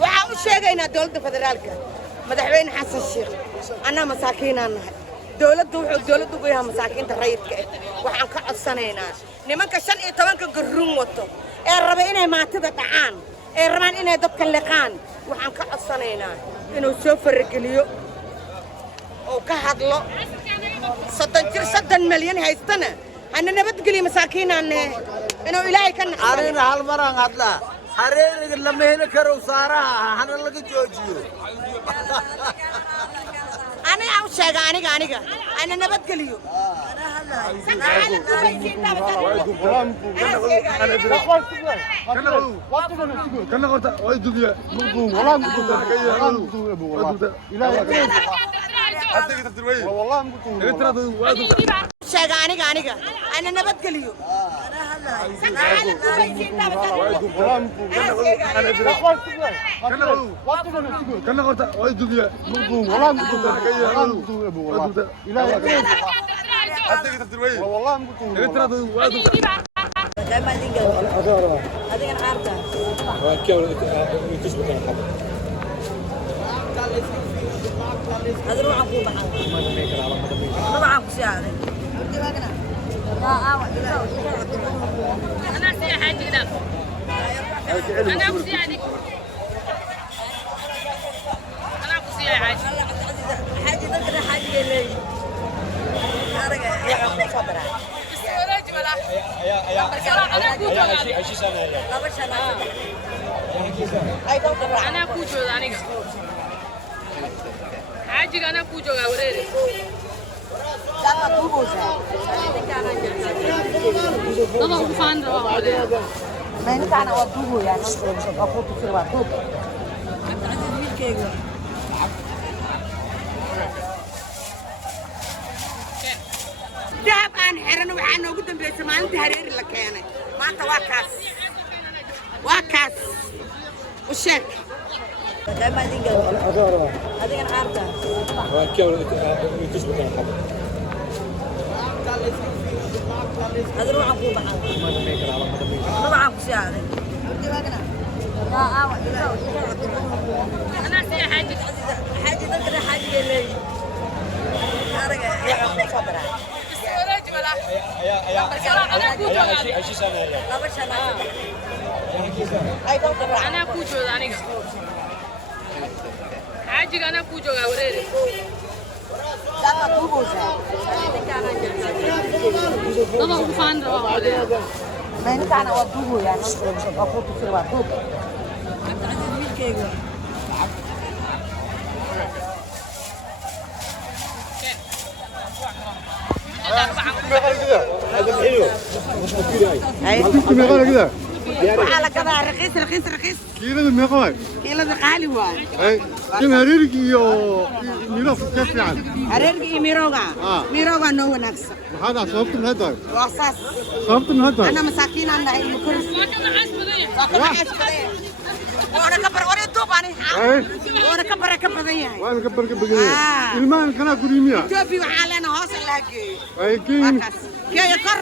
waxaan u sheegaynaa dawladda federaalka madaxweyne xasan sheekh anaa masaakiinaan nahay dawladdu wuxuu dawladdu ugu yahay masaakiinta rayidka ah waxaan ka codsanaynaa nimanka 15 garuun wato ee raba inay maatida dhacaan ee rabaan inay dadka liqaan waxaan ka codsanaynaa inuu soo farageliyo oo ka hadlo 30 milyan haystana hana nabadgeliyo masaakiinaan inuu ilaahay ka naxariisto arina hal maraan hadlaa hareeriga lama heli karo saaraha hana laga joojiyo aniga u sheega aniga ana nabadgeliyo sheega aniga ana nabadgeliyo أنا كوجو أنا حاجة أنا كوجو أوريري طبعا وفان ما أنت أنا أودوه يعني أخوته في الوقت دهب أنا حرنا وحنا قدام بيت ما أنت هرير لك يعني ما أنت واكاس وشك لما تنقل هذه أنا عارفة هذا روح أبوه بحال طبعا كسياري أنا سيا حاجة ذكر حاجة لي أنا كوجو أنا حاجة أنا كوجو أوريري طبعا وفان ما أنت أنا أودوه يعني أخوته في الوقت على كذا رخيص كيلو ميقاي كيلو غالي واي كم هريرك ميرو في كيف يعني هريرك ميروغا نو نكس هذا صوبت من هذا واساس صوبت من هذا انا مساكين انا المكرس وانا كبر وري توب انا وانا كبر ذي وانا كبر المان كان كريميا توبي وحالنا هوس لاقي اي كين كي يقر